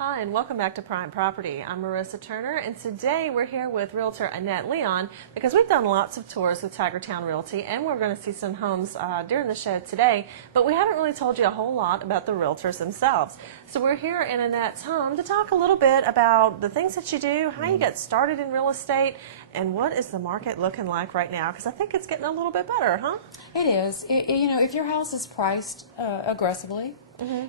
Hi, and welcome back to Prime Property. I'm Marissa Turner, and today we're here with Realtor Annette Leon because we've done lots of tours with Tigertown Realty, and we're going to see some homes during the show today, but we haven't really told you a whole lot about the realtors themselves. So we're here in Annette's home to talk a little bit about the things that you do, how you get started in real estate, and what is the market looking like right now, because I think it's getting a little bit better, huh? It is. You know, if your house is priced aggressively,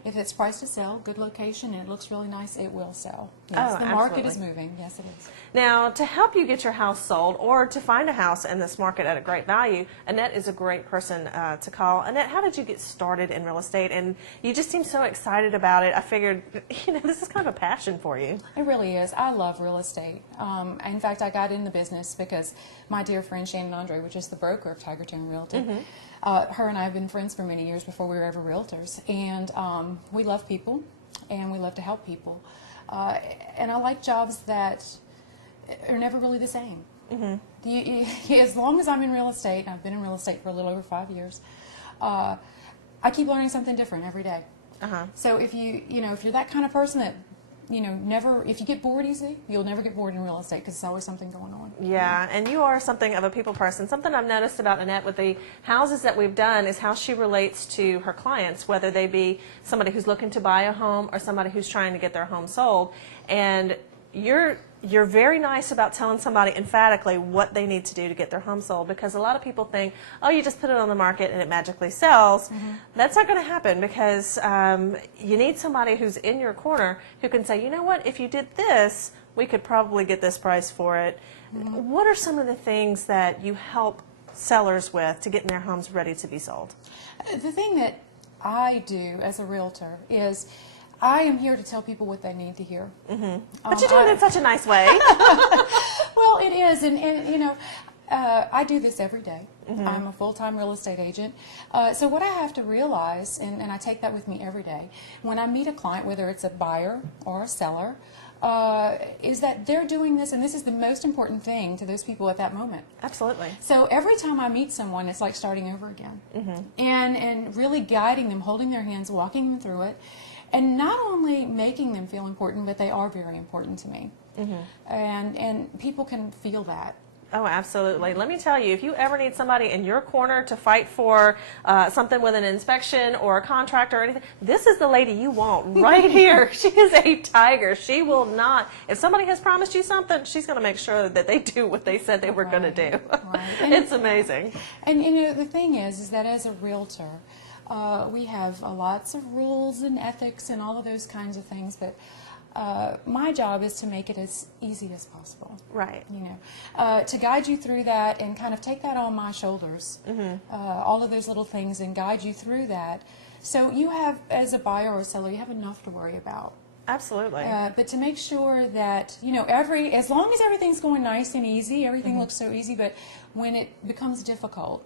if it's priced to sell, good location, and it looks really nice, it will sell. Yes, the market is moving. Yes, it is. Now, to help you get your house sold or to find a house in this market at a great value, Annette is a great person to call. Annette, how did you get started in real estate? And you just seem so excited about it. I figured, you know, this is kind of a passion for you. It really is. I love real estate. In fact, I got in the business because my dear friend Shannon Andre, which is the broker of Tigertown Realty, her and I have been friends for many years before we were ever realtors. And we love people, and we love to help people. And I like jobs that are never really the same. As long as I'm in real estate, I've been in real estate for a little over 5 years, I keep learning something different every day. So if if you're that kind of person that, if you get bored easy, you'll never get bored in real estate because there's always something going on. Yeah, and you are something of a people person. Something I've noticed about Annette with the houses that we've done is how she relates to her clients, whether they be somebody who's looking to buy a home or somebody who's trying to get their home sold. And you're very nice about telling somebody emphatically what they need to do to get their home sold, because a lot of people think, oh, you just put it on the market and it magically sells. That's not going to happen, because you need somebody who's in your corner who can say, you know what, if you did this, we could probably get this price for it. What are some of the things that you help sellers with to getting their homes ready to be sold? The thing that I do as a realtor is I am here to tell people what they need to hear. But you do it in such a nice way. Well, it is, and I do this every day. I'm a full-time real estate agent. So what I have to realize, and I take that with me every day, when I meet a client, whether it's a buyer or a seller, is that they're doing this, and this is the most important thing to those people at that moment. Absolutely. So every time I meet someone, it's like starting over again. And really guiding them, holding their hands, walking them through it. And not only making them feel important, but they are very important to me. And people can feel that. Oh, absolutely. Let me tell you, if you ever need somebody in your corner to fight for something with an inspection or a contract or anything, this is the lady you want right here. She is a tiger. She will not, if somebody has promised you something, she's going to make sure that they do what they said they were going to do. It's amazing. And the thing is that as a realtor, we have lots of rules and ethics and all of those kinds of things, but my job is to make it as easy as possible. Right. To guide you through that and kind of take that on my shoulders, all of those little things, and guide you through that. So you have, as a buyer or seller, you have enough to worry about. Absolutely. But to make sure that, as long as everything's going nice and easy, everything looks so easy, but when it becomes difficult,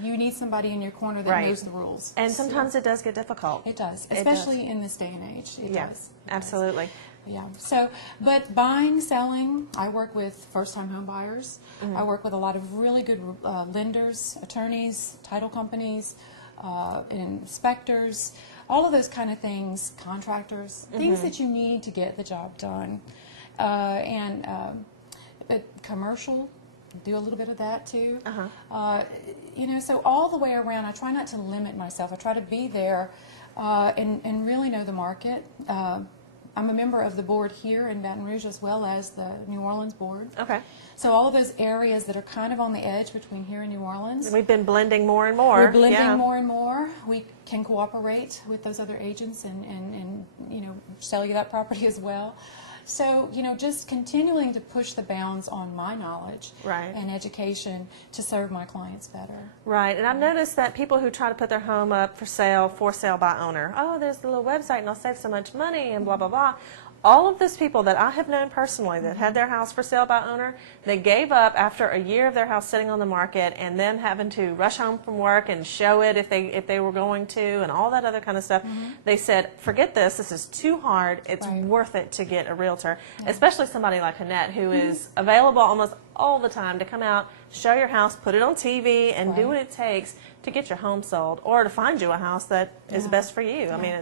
you need somebody in your corner that knows the rules. And sometimes it does get difficult. It does, especially in this day and age. It does. Absolutely. Yeah. So, but buying, selling, I work with first-time home buyers. I work with a lot of really good lenders, attorneys, title companies, inspectors, all of those kind of things, contractors, things that you need to get the job done. But commercial, do a little bit of that too. So all the way around, I try not to limit myself. I try to be there and really know the market. I'm a member of the board here in Baton Rouge as well as the New Orleans board. Okay. So all of those areas that are kind of on the edge between here and New Orleans. We've been blending more and more. We're blending more and more. We can cooperate with those other agents and sell you that property as well. So, just continuing to push the bounds on my knowledge and education to serve my clients better. Right, and I've noticed that people who try to put their home up for sale by owner, oh, there's the little website and I'll save so much money and blah, blah, blah. All of those people that I have known personally that had their house for sale by owner, they gave up after a year of their house sitting on the market and then having to rush home from work and show it if they were going to and all that other kind of stuff. They said, forget this is too hard, it's worth it to get a realtor realtor, especially somebody like Annette, who is available almost all the time to come out, show your house, put it on TV, and do what it takes to get your home sold or to find you a house that is best for you. I mean,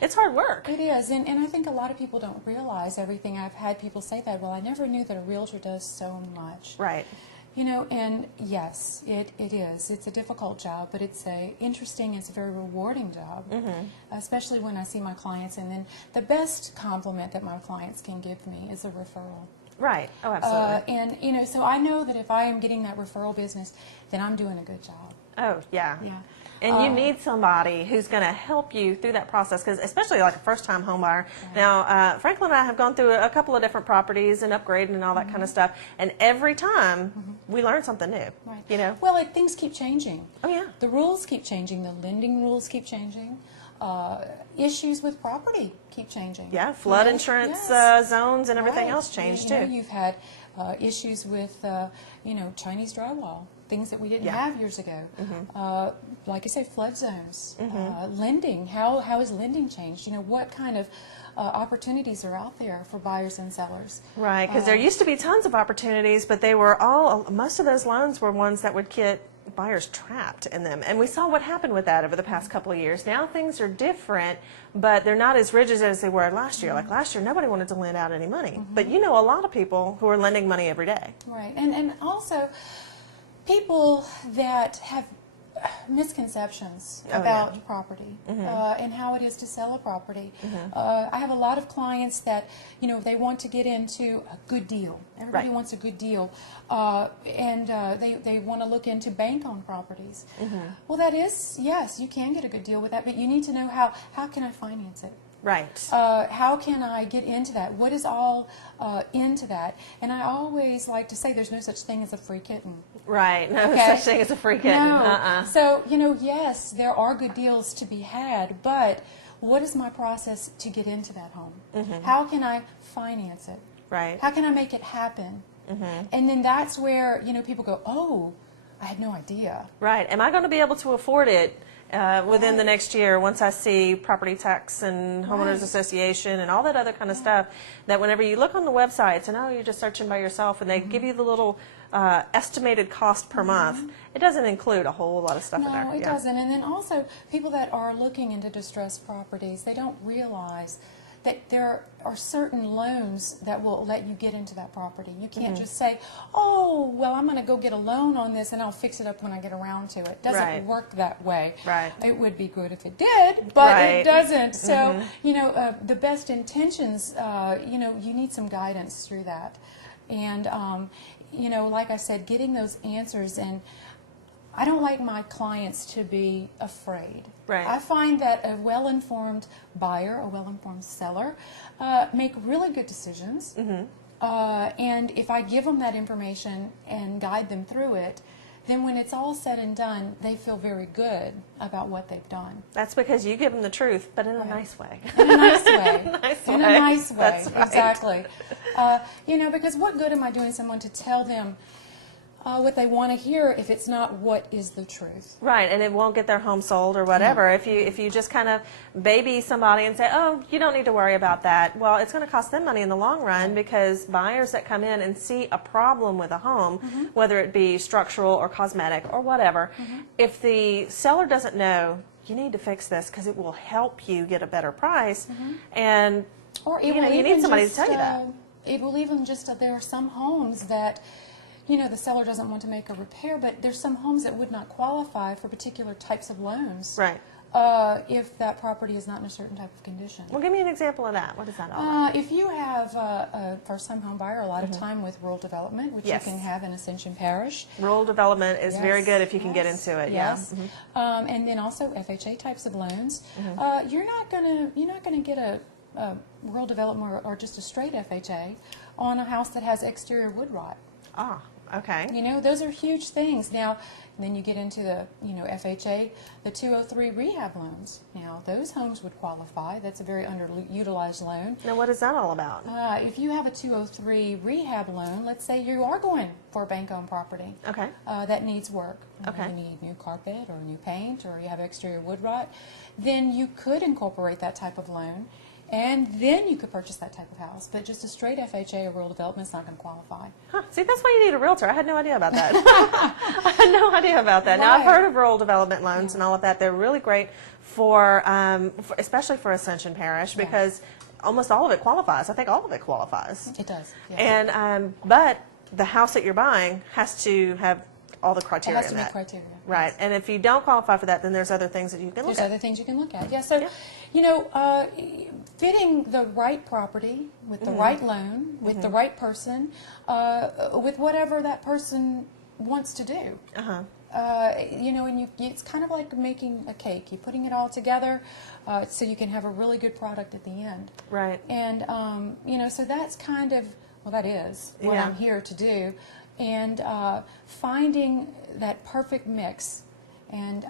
it's hard work. It is, and I think a lot of people don't realize everything. I've had people say that, well, I never knew that a realtor does so much. Right. You know, and yes, it is. It's a difficult job, but it's a interesting, it's a very rewarding job, especially when I see my clients. And then the best compliment that my clients can give me is a referral. Right. Oh, absolutely. And, you know, so I know that if I am getting that referral business, then I'm doing a good job. Oh, yeah. Yeah. And you need somebody who's going to help you through that process, because especially like a first-time home buyer. Right. Now, Franklin and I have gone through a couple of different properties and upgrading and all that kind of stuff, and every time we learn something new. Right. You know? Well, things keep changing. Oh, yeah. The rules keep changing. The lending rules keep changing. Issues with property keep changing. Yeah, flood insurance zones and everything else changed you know, too. You've had issues with, you know, Chinese drywall, things that we didn't have years ago. Like I say, flood zones, lending. How has lending changed? You know, what kind of opportunities are out there for buyers and sellers? Right, because there used to be tons of opportunities, but they were all, most of those loans were ones that would get buyers trapped in them. And we saw what happened with that over the past couple of years. Now things are different, but they're not as rigid as they were last year. Like last year, nobody wanted to lend out any money. But you know a lot of people who are lending money every day. Right, and also people that have misconceptions about property and how it is to sell a property. I have a lot of clients that, you know, they want to get into a good deal. Everybody wants a good deal, and they want to look into bank-owned properties. Well, that is, yes, you can get a good deal with that, but you need to know how can I finance it? Right. How can I get into that? What is all into that? And I always like to say there's no such thing as a free kitten. Right. No such thing as a free kitten. No. So, you know, yes, there are good deals to be had, but what is my process to get into that home? How can I finance it? Right. How can I make it happen? And then that's where, you know, people go, oh, I had no idea. Right. Am I going to be able to afford it within the next year, once I see property tax and homeowners association and all that other kind of stuff, that whenever you look on the websites and you're just searching by yourself and they give you the little estimated cost per month, it doesn't include a whole lot of stuff in there. No, it doesn't. And then also people that are looking into distressed properties, they don't realize that there are certain loans that will let you get into that property. You can't just say, oh, well, I'm going to go get a loan on this and I'll fix it up when I get around to it. It doesn't work that way. Right. It would be good if it did, but it doesn't. So, you know, the best intentions, you know, you need some guidance through that. And, you know, like I said, getting those answers, and I don't like my clients to be afraid. Right. I find that a well-informed buyer, a well-informed seller, make really good decisions. And if I give them that information and guide them through it, then when it's all said and done, they feel very good about what they've done. That's because you give them the truth, but in a nice way. In a nice way. In a nice way. That's right. Exactly. You know, because what good am I doing someone to tell them what they want to hear if it's not what is the truth? Right, and it won't get their home sold or whatever. If you just kind of baby somebody and say, oh, you don't need to worry about that, well, it's going to cost them money in the long run, because buyers that come in and see a problem with a home, whether it be structural or cosmetic or whatever, if the seller doesn't know, you need to fix this because it will help you get a better price, and or you need somebody to tell you that. It will even just, there are some homes that, you know, the seller doesn't want to make a repair, but there's some homes that would not qualify for particular types of loans. Right. If that property is not in a certain type of condition. Well, give me an example of that. What is that all about? If you have a first-time home buyer, a lot of time with rural development, which you can have in Ascension Parish. Rural development is very good if you can get into it. Yes. And then also FHA types of loans. You're not gonna get a rural development or just a straight FHA on a house that has exterior wood rot. Ah. Okay. You know, those are huge things. Now, then you get into the, you know, FHA, the 203 Rehab Loans. Now, those homes would qualify. That's a very underutilized loan. Now, what is that all about? If you have a 203 Rehab loan, let's say you are going for a bank-owned property. Okay. That needs work. Okay. You need new carpet or new paint, or you have exterior wood rot, then you could incorporate that type of loan and then you could purchase that type of house. But just a straight FHA or rural development is not going to qualify. Huh. See, that's why you need a realtor. I had no idea about that. I had no idea about that. Now, I've Right. heard of rural development loans and all of that. They're really great for especially for Ascension Parish, because almost all of it qualifies. I think all of it qualifies. It does. Yes. And but the house that you're buying has to have all the It criteria has to in meet that. criteria. Right. Yes. And if you don't qualify for that, then there's other things that you can look There's at. other things you can look at. Yeah. So, you know, fitting the right property with the right loan, with the right person, with whatever that person wants to do. You know, and it's kind of like making a cake. You're putting it all together so you can have a really good product at the end. Right. And, you know, so that's kind of, well, that is what Yeah. I'm here to do. And finding that perfect mix and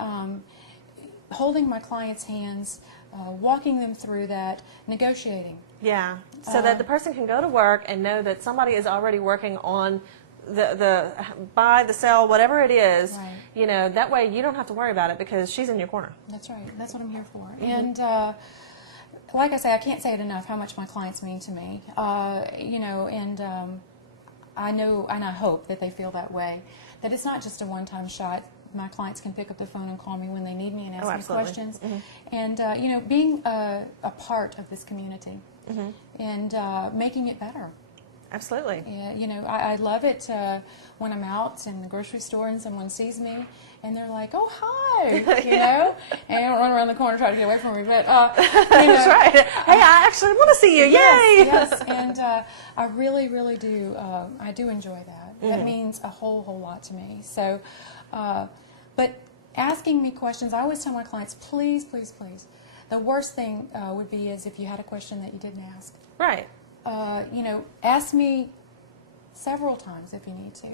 holding my clients' hands, walking them through that, negotiating. Yeah. So that the person can go to work and know that somebody is already working on the buy, the sell, whatever it is. Right. You know, that way you don't have to worry about it because she's in your corner. That's right. That's what I'm here for. And like I say, I can't say it enough how much my clients mean to me. You know, and I know and I hope that they feel that way, that it's not just a one-time shot. My clients can pick up the phone and call me when they need me and ask me absolutely. questions. And, you know, being a part of this community and making it better. Absolutely. Yeah, you know, I love it when I'm out in the grocery store and someone sees me and they're like, "Oh, hi," you know, and I don't run around the corner trying to get away from me. But you know, That's right. Hey, I actually want to see you. Yay! yes, and I really, really do. I do enjoy that. That means a whole lot to me. So, but asking me questions, I always tell my clients, please, please, please. The worst thing would be is if you had a question that you didn't ask. Right. You know, ask me several times if you need to.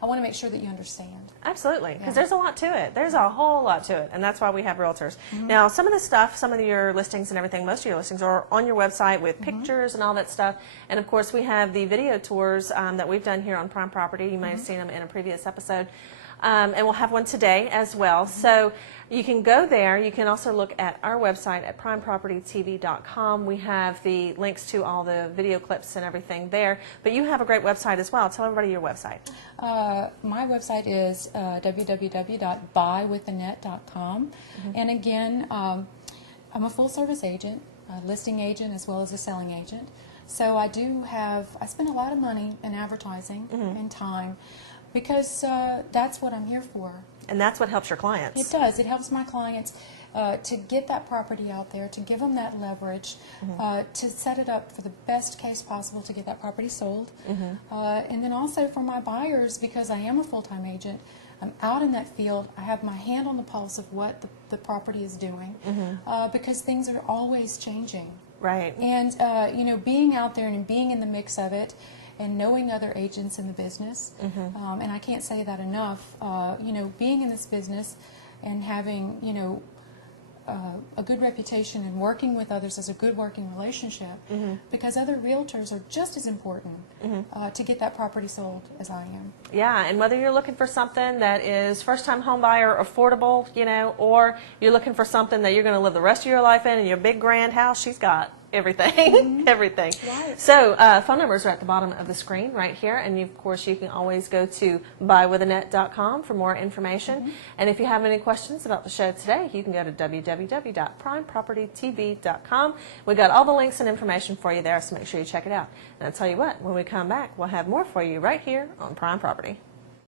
I want to make sure that you understand. Absolutely, because Yeah. there's a lot to it. There's a whole lot to it, and that's why we have realtors. Now, some of the stuff, some of your listings and everything, most of your listings are on your website with pictures and all that stuff. And of course, we have the video tours that we've done here on Prime Property. You may have seen them in a previous episode. And we'll have one today as well. So you can go there. You can also look at our website at primepropertytv.com. We have the links to all the video clips and everything there. But you have a great website as well. Tell everybody your website. My website is www.buywithannette.com. And again, I'm a full-service agent, a listing agent as well as a selling agent. So I spend a lot of money in advertising and time, because that's what I'm here for. And that's what helps your clients. It does. It helps my clients to get that property out there, to give them that leverage, to set it up for the best case possible to get that property sold. And then also for my buyers, because I am a full-time agent, I'm out in that field. I have my hand on the pulse of what the property is doing, because things are always changing. Right. And, you know, being out there and being in the mix of it, and knowing other agents in the business, and I can't say that enough, you know, being in this business and having, you know, a good reputation and working with others as a good working relationship, because other realtors are just as important to get that property sold as I am. Yeah, and whether you're looking for something that is first-time home buyer, affordable, you know, or you're looking for something that you're going to live the rest of your life in your big grand house, she's got everything, everything. Right. So phone numbers are at the bottom of the screen right here, and of course you can always go to buywithannette.com for more information. And if you have any questions about the show today, you can go to www.primepropertytv.com. We got all the links and information for you there, so make sure you check it out. And I'll tell you what, when we come back, we'll have more for you right here on Prime Property.